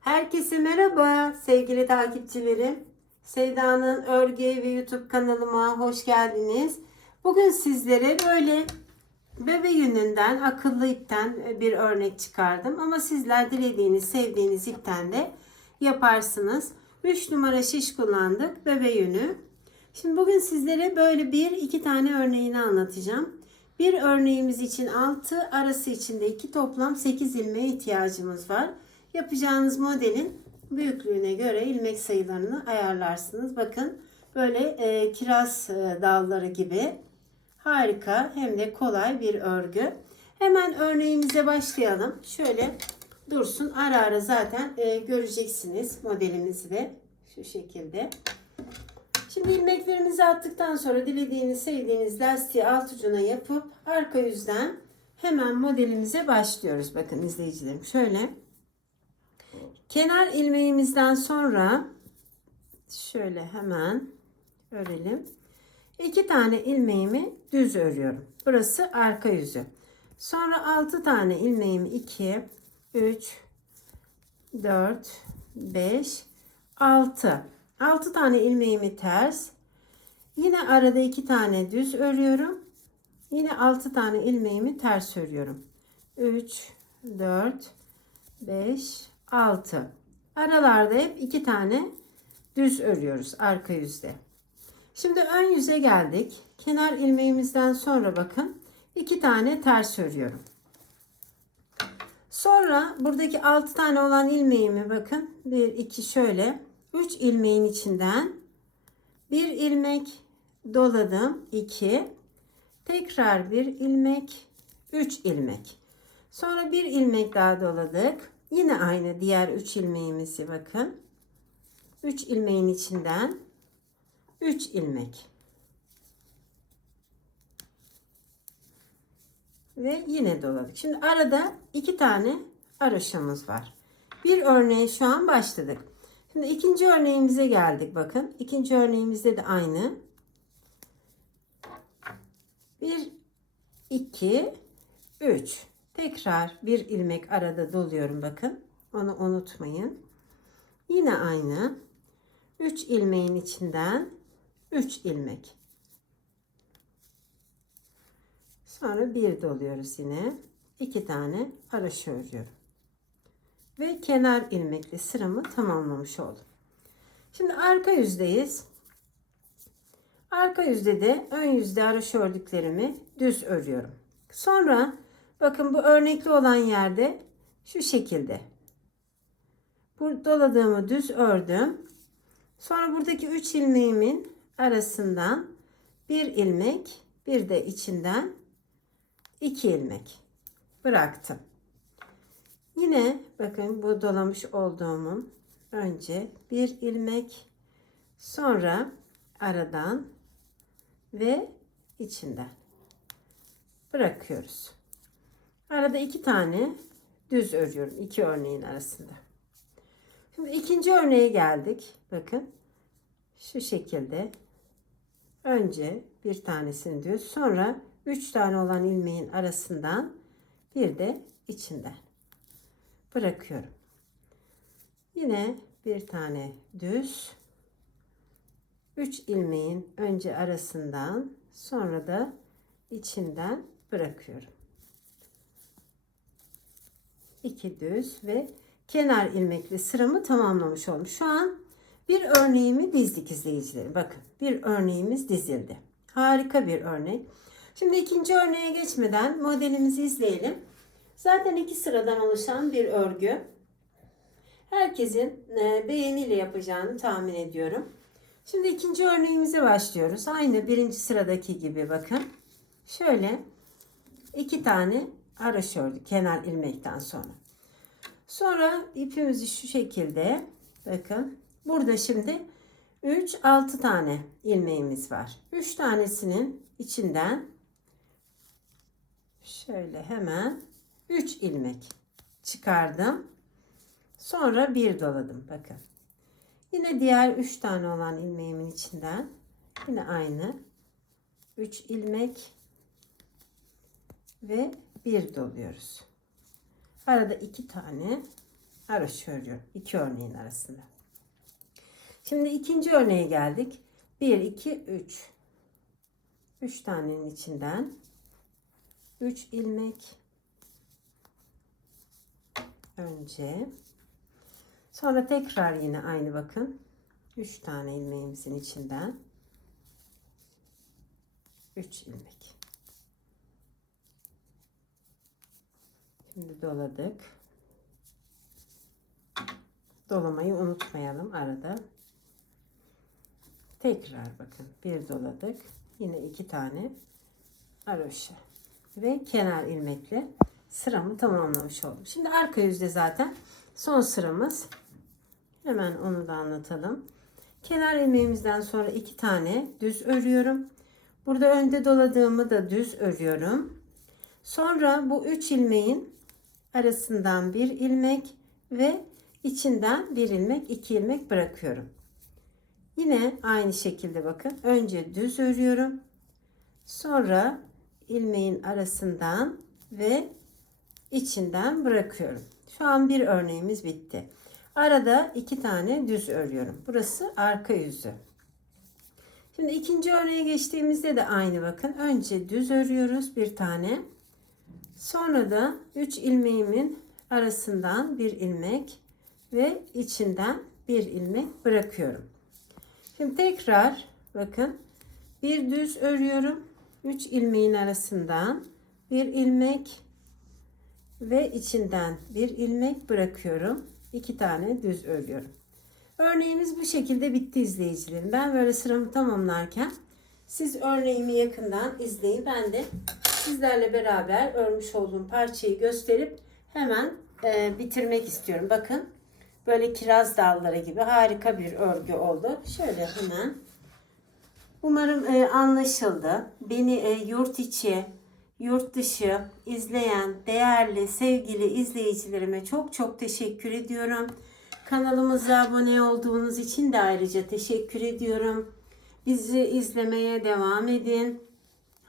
Herkese merhaba sevgili takipçilerim. Sevda'nın Örgü ve YouTube kanalıma hoş geldiniz. Bugün sizlere böyle bebe yününden, akıllı ipten bir örnek çıkardım. Ama sizler dilediğiniz, sevdiğiniz ipten de yaparsınız. 3 numara şiş kullandık, bebe yünü. Şimdi bugün sizlere böyle bir iki tane örneğini anlatacağım. Bir örneğimiz için 6, arası için de 2 toplam 8 ilmeğe ihtiyacımız var. Yapacağınız modelin büyüklüğüne göre ilmek sayılarını ayarlarsınız. Bakın böyle e, kiraz e, dalları gibi harika hem de kolay bir örgü. Hemen örneğimize başlayalım. Şöyle dursun ara ara zaten e, göreceksiniz modelimizi de şu şekilde. Şimdi ilmeklerinizi attıktan sonra dilediğiniz sevdiğiniz lastiği alt ucuna yapıp arka yüzden hemen modelimize başlıyoruz. Bakın izleyicilerim şöyle. Kenar ilmeğimizden sonra şöyle hemen örelim. İki tane ilmeğimi düz örüyorum. Burası arka yüzü. Sonra altı tane ilmeğimi 2, 3, 4, 5, 6. 6 tane ilmeğimi ters. Yine arada 2 tane düz örüyorum. Yine 6 tane ilmeğimi ters örüyorum. 3, 4, 5, 6. Aralarda hep 2 tane düz örüyoruz arka yüzde. Şimdi ön yüze geldik. Kenar ilmeğimizden sonra bakın 2 tane ters örüyorum. Sonra buradaki 6 tane olan ilmeğimi bakın 1 2 şöyle 3 ilmeğin içinden bir ilmek doladım 2 tekrar bir ilmek 3 ilmek sonra bir ilmek daha doladık yine aynı diğer 3 ilmeğimizi bakın. 3 ilmeğin içinden 3 ilmek. Ve yine doladık. Şimdi arada iki tane araşamız var. Bir örneğe şu an başladık. Şimdi ikinci örneğimize geldik bakın. İkinci örneğimizde de aynı. 1 2 3 tekrar bir ilmek arada doluyorum bakın. Onu unutmayın. Yine aynı. 3 ilmeğin içinden 3 ilmek. Sonra bir doluyoruz yine. 2 tane araşı örüyorum ve kenar ilmekle sıramı tamamlamış oldum. Şimdi arka yüzdeyiz. Arka yüzde de ön yüzde araş ördüklerimi düz örüyorum. Sonra bakın bu örnekli olan yerde şu şekilde. Bu doladığımı düz ördüm. Sonra buradaki 3 ilmeğimin arasından bir ilmek, bir de içinden 2 ilmek bıraktım. Yine bakın bu dolamış olduğumun önce bir ilmek sonra aradan ve içinden bırakıyoruz. Arada iki tane düz örüyorum iki örneğin arasında. Şimdi ikinci örneğe geldik. Bakın şu şekilde önce bir tanesini düz sonra üç tane olan ilmeğin arasından bir de içinden bırakıyorum. Yine bir tane düz 3 ilmeğin önce arasından sonra da içinden bırakıyorum. 2 düz ve kenar ilmekli sıramı tamamlamış oldum. Şu an bir örneğimi dizdik izleyicilerim. Bakın bir örneğimiz dizildi. Harika bir örnek. Şimdi ikinci örneğe geçmeden modelimizi izleyelim. Zaten iki sıradan oluşan bir örgü. Herkesin e, beğeniyle yapacağını tahmin ediyorum. Şimdi ikinci örneğimize başlıyoruz. Aynı birinci sıradaki gibi bakın. Şöyle iki tane araş ördük kenar ilmekten sonra. Sonra ipimizi şu şekilde bakın. Burada şimdi 3 6 tane ilmeğimiz var. 3 tanesinin içinden şöyle hemen 3 ilmek çıkardım. Sonra bir doladım. Bakın. Yine diğer 3 tane olan ilmeğimin içinden yine aynı 3 ilmek ve bir doluyoruz. Arada 2 tane haroşa örüyorum. İki örneğin arasında. Şimdi ikinci örneğe geldik. 1, 2, 3. 3 tanenin içinden 3 ilmek önce sonra tekrar yine aynı bakın 3 tane ilmeğimizin içinden 3 ilmek şimdi doladık dolamayı unutmayalım arada tekrar bakın bir doladık yine iki tane haroşa ve kenar ilmekle sıramı tamamlamış oldum. Şimdi arka yüzde zaten son sıramız. Hemen onu da anlatalım. Kenar ilmeğimizden sonra iki tane düz örüyorum. Burada önde doladığımı da düz örüyorum. Sonra bu üç ilmeğin arasından bir ilmek ve içinden bir ilmek, iki ilmek bırakıyorum. Yine aynı şekilde bakın. Önce düz örüyorum. Sonra ilmeğin arasından ve içinden bırakıyorum. Şu an bir örneğimiz bitti. Arada iki tane düz örüyorum. Burası arka yüzü. Şimdi ikinci örneğe geçtiğimizde de aynı bakın. Önce düz örüyoruz bir tane. Sonra da 3 ilmeğimin arasından bir ilmek ve içinden bir ilmek bırakıyorum. Şimdi tekrar bakın bir düz örüyorum. 3 ilmeğin arasından bir ilmek ve içinden bir ilmek bırakıyorum. 2 tane düz örüyorum. Örneğimiz bu şekilde bitti izleyicilerim. Ben böyle sıramı tamamlarken siz örneğimi yakından izleyin. Ben de sizlerle beraber örmüş olduğum parçayı gösterip hemen e, bitirmek istiyorum. Bakın böyle kiraz dalları gibi harika bir örgü oldu. Şöyle hemen Umarım e, anlaşıldı. Beni e, yurt içi, yurt dışı izleyen değerli, sevgili izleyicilerime çok çok teşekkür ediyorum. Kanalımıza abone olduğunuz için de ayrıca teşekkür ediyorum. Bizi izlemeye devam edin.